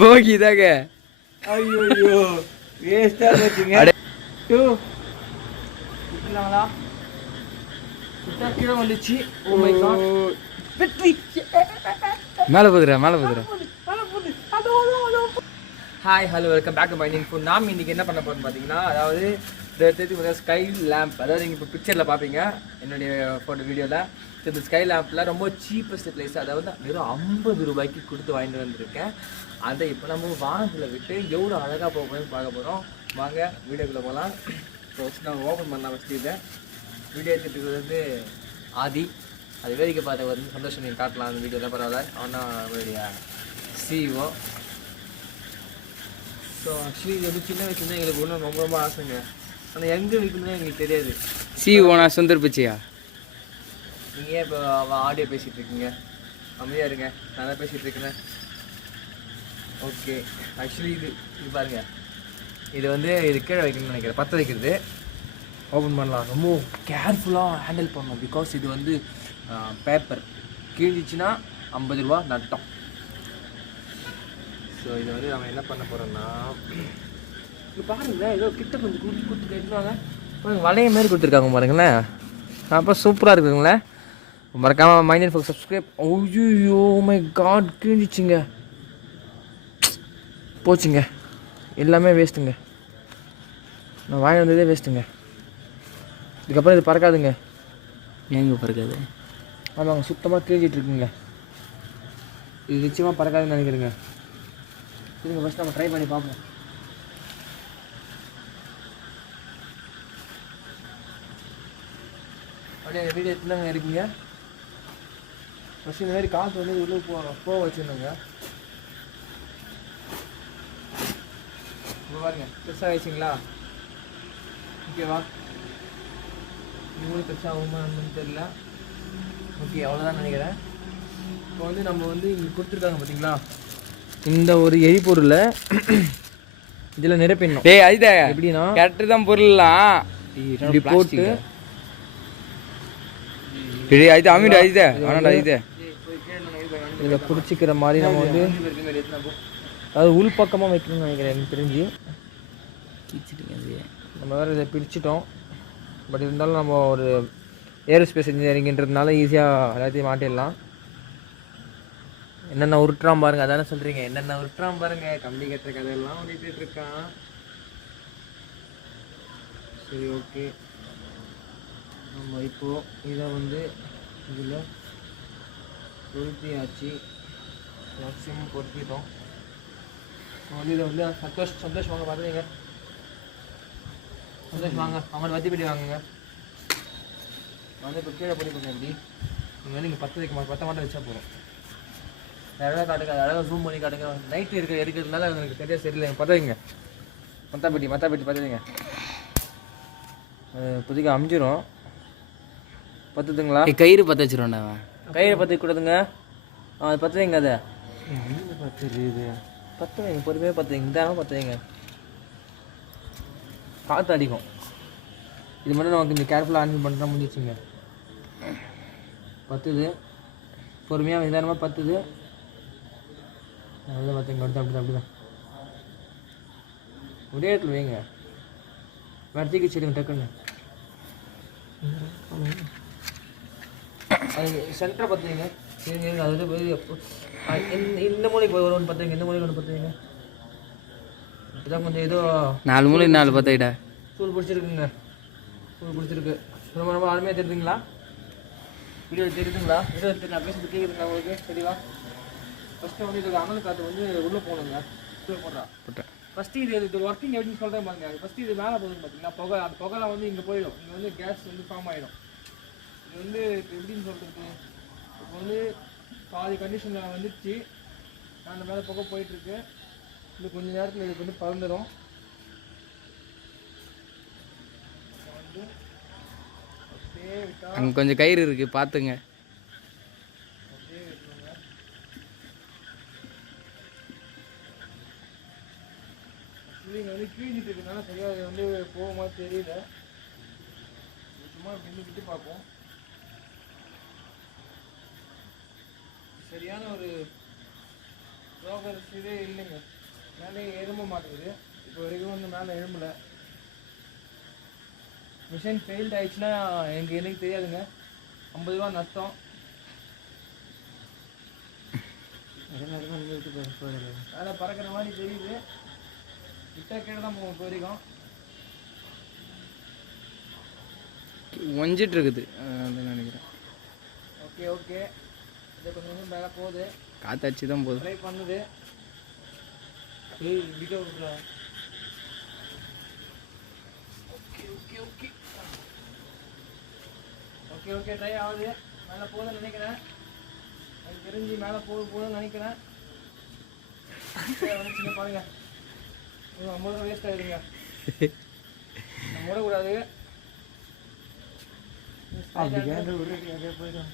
போகி தாங்க. ஐயோ வேஸ்டா போச்சுங்க. சுத்தினாங்களா சுத்தா கீழே வந்துச்சு. ஓ மை காட் வெற்றி. மேலே போதுறா. Hi hello welcome back to mining food. நாம் இன்றைக்கி என்ன பண்ண போகிறோம்னு பார்த்தீங்கன்னா, அதாவது இந்த எடுத்து ஸ்கை லேம்ப், அதாவது நீங்கள் இப்போ பிக்சரில் பார்ப்பீங்க என்னுடைய ஃபோட்டோ வீடியோவில். இந்த ஸ்கை லேம்பில் ரொம்ப சீப்பஸ்ட் ப்ரைஸ், அதாவது வெறும் 50 ரூபாய்க்கு கொடுத்து வாங்கிட்டு வந்திருக்கேன். அதை இப்போ நம்ம வானத்தில் விட்டு எவ்வளோ அழகாக போகணும்னு பார்க்க போகிறோம். வாங்க வீடியோக்குள்ளே போகலாம். ஃபஸ்ட் நம்ம ஓப்பன் பண்ணலாம். ஃபஸ்ட்டு இதை வீடியோ எடுத்துகிட்டு வந்து ஆதி, அது வேடிக்கை பார்த்த வந்து சந்தோஷம் நீங்கள் காட்டலாம் அந்த வீடியோவில். பரவாயில்ல, அவன் தான் அவருடைய சிஇஓ. ஸோ ஆக்சுவலி இது வந்து சின்ன வயசுலேருந்து எங்களுக்கு ஒன்றும் ரொம்ப ரொம்ப ஆசைங்க. ஆனால் எங்கே விற்கணும்னு எங்களுக்கு தெரியாது. சிஇஓனா சுந்தர் பிச்சையா? நீங்கள் ஏன் இப்போ ஆடியோ பேசிகிட்டு இருக்கீங்க? அமைதியாக இருங்க, நான் தான் பேசிகிட்டு இருக்கேன். ஓகே, ஆக்சுவலி இது பாருங்கள், இது வந்து இது கீழே வைக்கணும்னு நினைக்கிறேன், பற்ற வைக்கிறது. ஓப்பன் பண்ணலாம். ரொம்ப கேர்ஃபுல்லாக ஹேண்டில் பண்ணணும். பிகாஸ் இது வந்து பேப்பர் கிழிஞ்சிச்சின்னா 50 ரூபா நட்டம். ஸோ இதை வந்து நம்ம என்ன பண்ண போகிறோம்னா, இப்போ பாருங்களேன், ஏதோ கிட்ட கொஞ்சம் கொடுத்து கேட்டுவாங்க பாருங்கள், வளைய மாரி கொடுத்துருக்காங்க பாருங்களேன். அப்போ சூப்பராக இருக்குதுங்களே. மறக்காமல் மைண்ட் ஃபோக் சப்ஸ்கிரைப். ஐயோ மை காட், கிழிஞ்சிச்சுங்க, போச்சுங்க, எல்லாமே வேஸ்ட்டுங்க. நான் வாங்கி வந்ததே வேஸ்ட்டுங்க. இதுக்கப்புறம் இது பறக்காதுங்க. ஏங்க பறக்காது? ஆமாங்க, சுத்தமாக கிழிஞ்சிட்ருக்குங்க. இது நிச்சயமாக பறக்காதுன்னு நினைக்கிறேங்க. இதுங்க ஃபஸ்ட் நம்ம ட்ரை பண்ணி பார்ப்போம். அப்படியே எங்கள் வீடியோ எத்தனை இருக்கீங்க? ஃபஸ்ட்டு இந்த மாதிரி காற்று வந்து உள்ளே போக வச்சுருந்தோங்க. இப்போ பாருங்க, பெருசாக ஆயிடுச்சிங்களா? ஓகேவா? உங்களுக்கு பெருசாக ஆகுமான்னு தெரியல. ஓகே, அவ்வளோதான் நினைக்கிறேன். இப்போ வந்து நம்ம வந்து இங்கே கொடுத்துருக்காங்க பார்த்தீங்களா, இந்த ஒரு எரிபொருளை இதில் நிரப்பிடணும். டேய் அதுதே எப்படின்னா, கரெக்டு தான் பொருள்லாம் இப்படி போட்டு அது அமீடு அதுதே ஆனால் அதுதே இதில் பிடிச்சிக்கிற மாதிரி நம்ம வந்து, அதாவது உள் பக்கமாக வைக்கணும்னு நினைக்கிறேன் எனக்கு தெரிஞ்சு. நம்ம வேறு இதை பிடிச்சிட்டோம். பட் இருந்தாலும் நம்ம ஒரு ஏரோஸ்பேஸ் இன்ஜினியரிங்கிறதுனால ஈஸியாக எல்லாத்தையும் மாட்டிடலாம். என்னென்ன உருட்டுறான் பாருங்க, அதானே சொல்கிறீங்க, என்னென்ன உருட்டுறான் பாருங்க, கம்பி கட்டுற கதையெல்லாம் ஓடிட்டு இருக்கான். சரி, ஓகே, நம்ம இப்போது இதை வந்து இதில் பொருத்தியாச்சு, மேக்ஸிமம் பொருத்திட்டோம். வந்து இதை வந்து சந்தோஷ் வாங்க பார்த்துங்க, சந்தோஷ் வாங்க, அவங்களை வத்தி பெட்டி வாங்குங்க. வந்து இப்போ கீழே பொடி பண்ணுங்க. எப்படி நீங்கள் வந்து இங்கே 10 வைக்க மாட்டோம், 10 மாட்டம் வச்சா போகிறோம். அழகாக காட்டுங்க, அழகாக ஜூம் பண்ணி காட்டுங்க. நைட்டு இருக்கிறதுனால எனக்கு சரியாக சரியில்லை. பற்றாதீங்க, மத்தாப்பட்டி பற்றாதீங்க, இப்போதைக்கு அமிஞ்சிரும். பத்துதுங்களா? கயிறு பற்ற வச்சிருவோண்டா. கயிறு பற்றி கூடாதுங்க. அது பற்ற வைங்க. அதை பத்துருது, பற்ற வைங்க, பொறுமையாக பற்ற வைங்க, இதான பற்ற வைங்க. காற்று அடிக்கும். இது மட்டும் நமக்கு கொஞ்சம் கேர்ஃபுல்லாக ஹேண்டில் பண்ணுறா முடிஞ்சிச்சுங்க. பத்துது, பொறுமையாக நிதானமாக பத்துது. நல்லா பார்த்துங்க, அப்படிதான் ஒரே இடத்துல வைங்க, வேறு தூக்கி வச்சுருங்க டக்குன்னு. அது சென்டரை பார்த்துங்க. சரிங்க, அது இந்த மூலைக்கு போய் ஒன்று பார்த்துங்க, இந்த மூலைக்கு ஒன்று பார்த்துங்க. இப்போதான் கொஞ்சம் ஏதோ 4 மூலைக்கு 4 பத்தாயிடா. சூடு பிடிச்சிருக்குங்க, சூடு பிடிச்சிருக்கு. ரொம்ப ரொம்ப அருமையாக தெரியுதுங்களா? வீடியோ தெரியுதுங்களா? வீடியோ தெரியும், நான் பேசுறது கேட்குதுங்களா உங்களுக்கு? சரிவா? ஃபஸ்ட்டு வந்து இதுக்கு அனல் காற்று வந்து உள்ளே போகணுங்க. உள்ளே போட்டேன். ஃபஸ்ட்டு இது ஒர்க்கிங் எப்படின்னு சொல்கிறேன் பாருங்க. ஃபஸ்ட்டு இது மேலே போகுதுன்னு பார்த்தீங்கன்னா புகை, அந்த புகைலாம் வந்து இங்கே போயிடும். இங்கே வந்து கேஸ் வந்து ஃபார்ம் ஆகிடும். இது வந்து இப்போ எப்படின்னு சொல்கிறது, இப்போ வந்து பாதி கண்டிஷனில் வந்துடுச்சு. அந்த மேலே புகை போயிட்டுருக்கு. இது கொஞ்சம் நேரத்தில் இதுக்கு வந்து பறந்துடும். வந்து அப்படியே விட்டால் அங்கே கொஞ்சம் கயிறு இருக்குது, பார்த்துங்க. அப்படியே விட்டுருங்க. ஆக்சுவலி இங்கே வந்து கிழிஞ்சிட்டு இருக்கிறதுனால சரியாக அது வந்து போக மாதிரி தெரியல. சும்மா இப்படி விட்டு பார்ப்போம். சரியான ஒரு ப்ரோக்ரஸ் இதே இல்லைங்க. மேலே எழும்ப மாட்டேங்குது. இப்போ வரைக்கும் வந்து மேலே எழும்பல. மிஷின் ஃபெயில்ட் ஆயிடுச்சுன்னா எனக்கு தெரியாதுங்க. 50 ரூபா நஷ்டம். மேலே பறக்கிற மாதிரி தெரியுது. கிட்ட கேட்டு தான் போகும் இப்போ வரைக்கும். ஒஞ்சிட்டு இருக்குது அதான் நினைக்கிறேன். ஓகே ஓகே, இது கொஞ்சம் கொஞ்சம் மேலே போகுது. காத்தாச்சு தான் போகுது. ட்ரை பண்ணுது. ஏய் வீடியோ விட்றா. Okay okay okay okay okay try ஆகுது. மேலே போகுதுன்னு நினைக்கிறேன். எனக்கு தெரிஞ்சு மேலே போகுதுன்னு நினைக்கிறேன். வந்துச்சுங்க பாருங்க. 50 ரூபா வேஸ்ட் ஆகிடுங்க. நம்ம விடக்கூடாது. போயிடும்.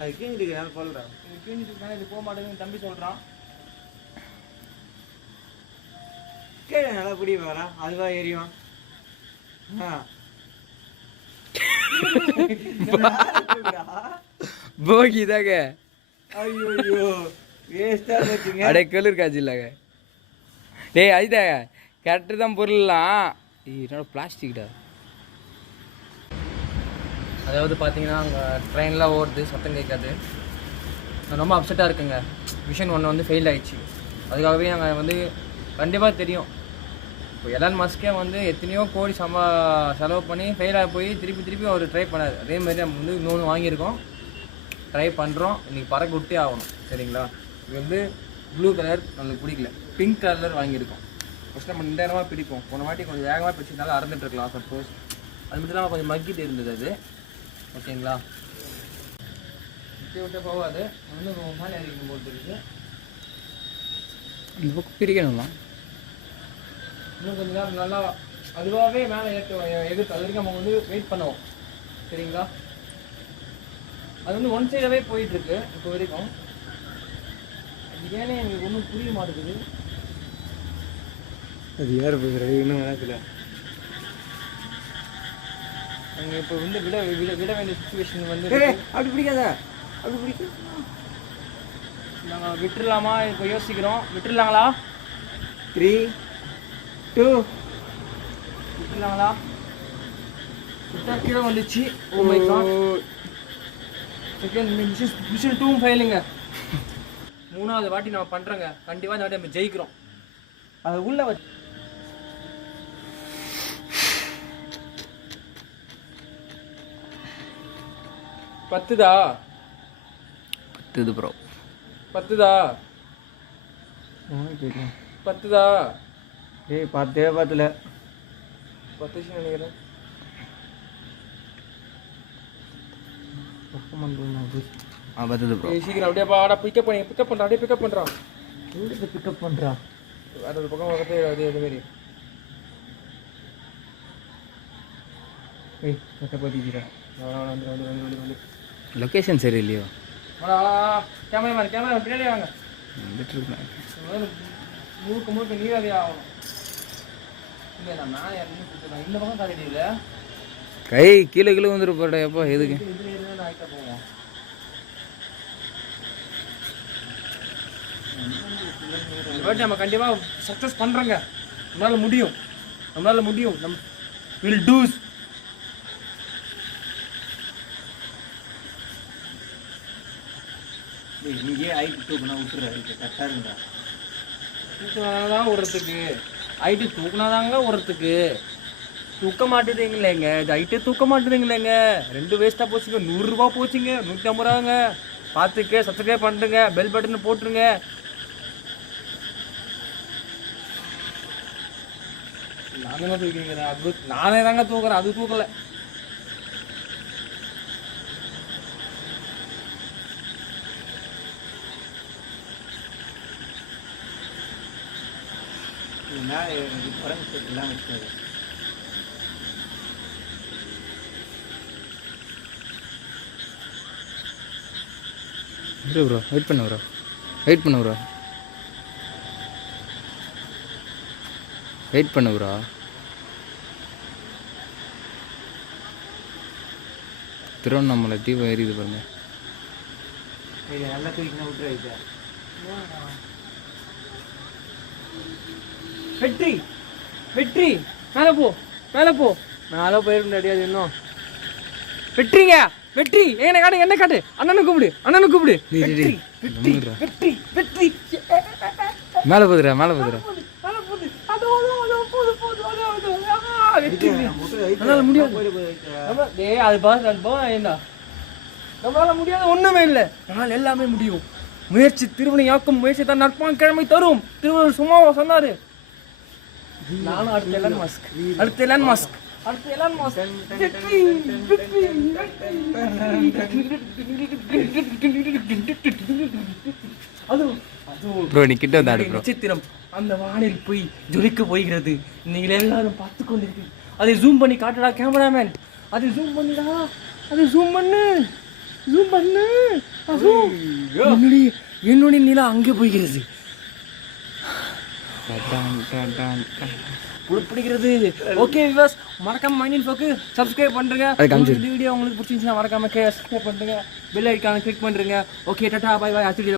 அது கீழ்ந்துட்டு நான் சொல்கிறேன். இது கீழ்ந்துட்டு இது போக மாட்டேங்குது தம்பி சொல்கிறான். கீழே நல்லா பிடி வரா, அதுவாக எரியும். போகி தாங்க. ஐயோ வேஸ்ட்டாக போச்சுங்க. அடே கலர் காய்ச்சி இல்லைங்க. டேய் அதுதா கரெக்டு தான் பொருள்லாம். என்னோட பிளாஸ்டிக்டா. அதாவது பார்த்தீங்கன்னா அங்கே ட்ரெயின்லாம் ஓடுது, சத்தம் கேட்காது. ரொம்ப அப்செட்டாக இருக்குங்க. மிஷன் 1 வந்து ஃபெயில் ஆயிடுச்சு. அதுக்காகவே நாங்கள் வந்து கண்டிப்பாக தெரியும். இப்போ எலான் மஸ்கே வந்து எத்தனையோ கோடி செலவு பண்ணி ஃபெயில் ஆகி போய் திருப்பி அவர் ட்ரை பண்ணார். அதேமாதிரி நம்ம வந்து இன்னொன்று வாங்கியிருக்கோம், ட்ரை பண்ணுறோம். இன்றைக்கி பறக்க விட்டே ஆகணும். சரிங்களா? இது வந்து ப்ளூ கலர் நம்மளுக்கு பிடிக்கல, பிங்க் கலர் வாங்கியிருக்கோம். ஃபஸ்ட் நம்ம நேரமாக பிடிப்போம். போன வாட்டி கொஞ்சம் வேகமாக பிடிச்சதுனால அறந்துட்டுருக்கலாம் சப்போஸ். அது மட்டும் இல்லாமல் கொஞ்சம் மக்கிட்டு இருந்தது அது. ஓகேங்களா? விட்டு போகாது. இன்னும் மேலே இறக்கும் போது இருக்குது. இந்த பக்கம் பிரிக்கணுமா? இன்னும் கொஞ்சம் நேரம் நல்லா அதுவாகவே மேலே எதிர்த்து அது வரைக்கும் நம்ம வந்து வெயிட் பண்ணுவோம். சரிங்களா? அது வந்து ஒன் சைடாகவே போயிட்டுருக்கு இப்போ வரைக்கும். அது ஏன்னே எங்களுக்கு ஒன்றும் புரிய மாட்டேங்குது. அது யார் போகுது இன்னும் நேரத்தில் அங்கே இப்போ வந்து விட வேண்டிய சுச்சுவேஷன் வந்து அப்படி பிடிக்காத, அப்படி பிடிக்க. நாங்கள் விட்டுடலாமா இப்போ யோசிக்கிறோம். விட்டுடலாங்களா? 3, 2 விட்டுடலாங்களா? விட்டா கீழே வந்துச்சு. Oh my god. Second mission 2 ஃபெயிலுங்க. 3வது வாட்டி நம்ம பண்ணுறோங்க. கண்டிப்பாக இந்த வாட்டி நம்ம ஜெயிக்கிறோம். அது உள்ள வச்சு பத்துதா பத்துது ப்ரோ. பத்துதா பத்துதா? ஏய் பார்த்தே பார்த்துல 10 நினைக்கிறேன். பத்துது ப்ரோ. சீக்கிரம் அப்படியே பாடா பிக்கப் பண்ணுறான். அப்படியே பிக்கப் பண்ணுறான். எங்கே பிக்கப் பண்ணுறான்? வேற ஒரு பக்கம் பக்கத்து அதேமாரி. ஏய் கட்டப்பட்டிக்கிறேன். வந்து லொக்கேஷன் சரி இல்லையோ? கேமரா பின்னாடி வாங்க. வந்துட்டு முழுக்க நீராவே ஆகணும். இல்லை நான் மேலே இறங்கி சுற்றுறேன். இந்த பக்கம் காலடி இல்லை. கை கீழே வந்துட்டு போட்டா எப்போ எதுக்கு? இதில் இருந்து ஆகிட்ட போவோம். இந்த வாட்டி நம்ம கண்டிப்பாக சக்ஸஸ் பண்ணுறோங்க. நம்மளால் முடியும். நம்ம வில் டூஸ். இங்கே ஐட்டு தூக்குனா விட்டுறாரு. கரெக்டாக இருந்தா தூக்குனாதான் விடுறதுக்கு. ஐட்டு தூக்குனாதாங்க விடுறதுக்கு. தூக்க மாட்டுதுங்களேங்க. இது ஐட்டு தூக்க மாட்டுதுங்களேங்க. 2 வேஸ்ட்டாக போச்சுங்க. 100 ரூபா போச்சுங்க. 150 ரூபாங்க. பார்த்துக்க, சப்ஸ்கிரைப் பண்ணுங்க, பெல் பட்டன் போட்டுருங்க. நாங்கள் தூக்கிறீங்க. அது நானே தாங்க தூக்குறேன், அது தூக்கலை. குரங்கு செட்டுலாம் வச்சுக்காது. ப்ரோ வெயிட் பண்ணு ப்ரோ. வெயிட் பண்ணு ப்ரோ. திருவண்ணாமலை தீபம் எரியுது பாருங்க. இது நல்லா தூக்கினா விட்டுரு இது. வெற்றி வெற்றி மேலே போ மேலே போ. மேலே போயிடும் முடியாது இன்னும். வெற்றிங்க வெற்றி. என்ன காட்டு என்ன காட்டு. அண்ணனை கூப்பிடு அண்ணனை கூப்பிடு. வெற்றி வெற்றி வெற்றி வெற்றி. மேலே போதுரா மேலே போதுரா. நம்மளால முடியாது ஒண்ணுமே இல்லை. நம்மளால எல்லாமே முடியும். முயற்சி திருவினையாக்கும், முயற்சி தான் நட்பான் கிழமை தரும். திருவள்ளுவர் சும்மாவா சொன்னாரு? நானும் அடுத்த எலான் மஸ்க் அடுத்த எலான் மஸ்க் அடுத்த எலான் மஸ்க். வெற்றி வெற்றி அது ப்ரோ நீ கிட்ட வந்து ஆடு ப்ரோ. நட்சத்திரம் அந்த வானில் போய் ஜொலிக்க போகிறது. நீங்கள் எல்லாரும் பார்த்து கொண்டிருக்கு. அதை ஜூம் பண்ணி காட்டுடா கேமராமேன். அதை ஜூம் பண்ணிடா. அதை ஜூம் பண்ணு ஜூம் பண்ணு. என்னுடைய நிலா அங்கே போய்கிறது. புறப்படுகிறது. ஓகே விவாஸ், மறக்காம மைனில் போக்கு சப்ஸ்கிரைப் பண்ணுங்க. இந்த வீடியோ உங்களுக்கு பிடிச்சிருந்துச்சுன்னா மறக்காம சப்ஸ்கிரைப் பண்ணுங்க. பெல் ஐக்கானை கிளிக் பண்ணுங்க. Okay tata bye bye. அடுத்த வீடியோ